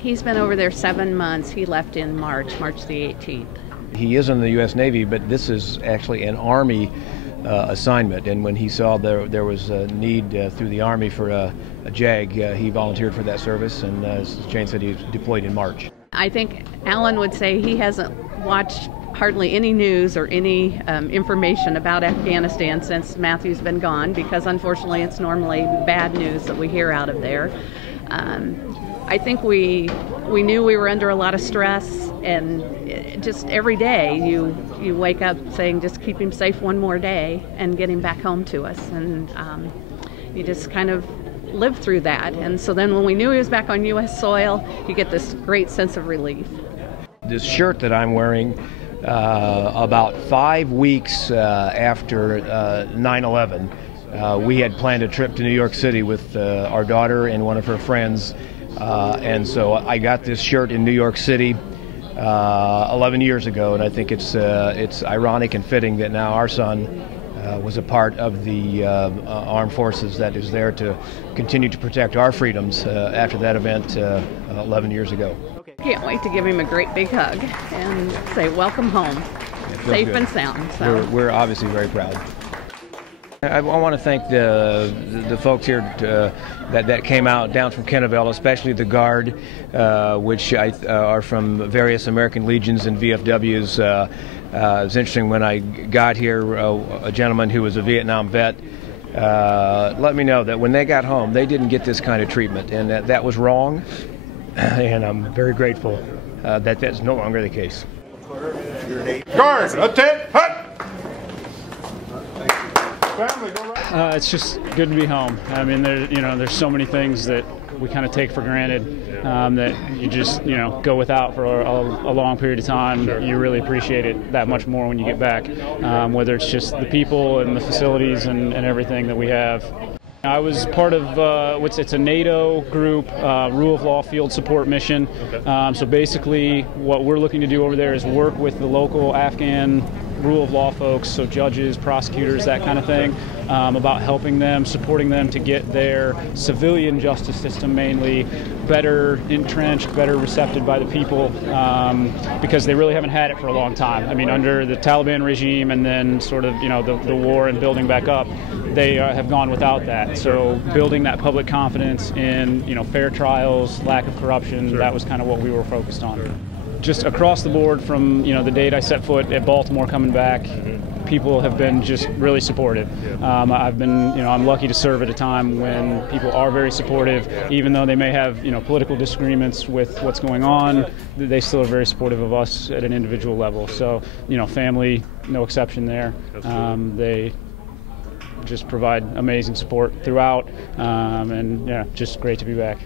He's been over there 7 months. He left in March the 18th. He is in the U.S. Navy, but this is actually an Army assignment, and when he saw there was a need through the Army for a JAG, he volunteered for that service, and as Jane said, he was deployed in March. I think Alan would say he hasn't watched hardly any news or any information about Afghanistan since Matthew's been gone, because unfortunately it's normally bad news that we hear out of there. I think we knew we were under a lot of stress, and just every day you wake up saying, just keep him safe one more day and get him back home to us, and you just kind of live through that. And so then when we knew he was back on U.S. soil, you get this great sense of relief. This shirt that I'm wearing, about 5 weeks after 9/11, we had planned a trip to New York City with our daughter and one of her friends. And so I got this shirt in New York City 11 years ago, and I think it's ironic and fitting that now our son was a part of the armed forces that is there to continue to protect our freedoms after that event 11 years ago. Can't wait to give him a great big hug and say welcome home, safe and sound. So. We're obviously very proud. I want to thank the folks here that came out down from Kenneville, especially the Guard, which are from various American Legions and VFWs. It was interesting when I got here, a gentleman who was a Vietnam vet let me know that when they got home, they didn't get this kind of treatment, and that was wrong. And I'm very grateful that that's no longer the case. Guard, attend, hut! It's just good to be home. I mean, there's so many things that we kind of take for granted that you just, go without for a long period of time. Sure. You really appreciate it that much more when you get back, whether it's just the people and the facilities and everything that we have. I was part of it's a NATO group, Rule of Law Field Support Mission. Okay. So basically what we're looking to do over there is work with the local Afghan rule of law folks, so judges, prosecutors, that kind of thing, about helping them, supporting them to get their civilian justice system mainly better entrenched, better recepted by the people, because they really haven't had it for a long time. I mean, under the Taliban regime and then sort of, the war and building back up, they have gone without that. So building that public confidence in, fair trials, lack of corruption, sure. That was kind of what we were focused on. Sure. Just across the board from, the date I set foot at Baltimore coming back, people have been just really supportive. Yeah. I've been, I'm lucky to serve at a time when people are very supportive, even though they may have, political disagreements with what's going on, they still are very supportive of us at an individual level. So, family, no exception there. They just provide amazing support throughout, and yeah, just great to be back.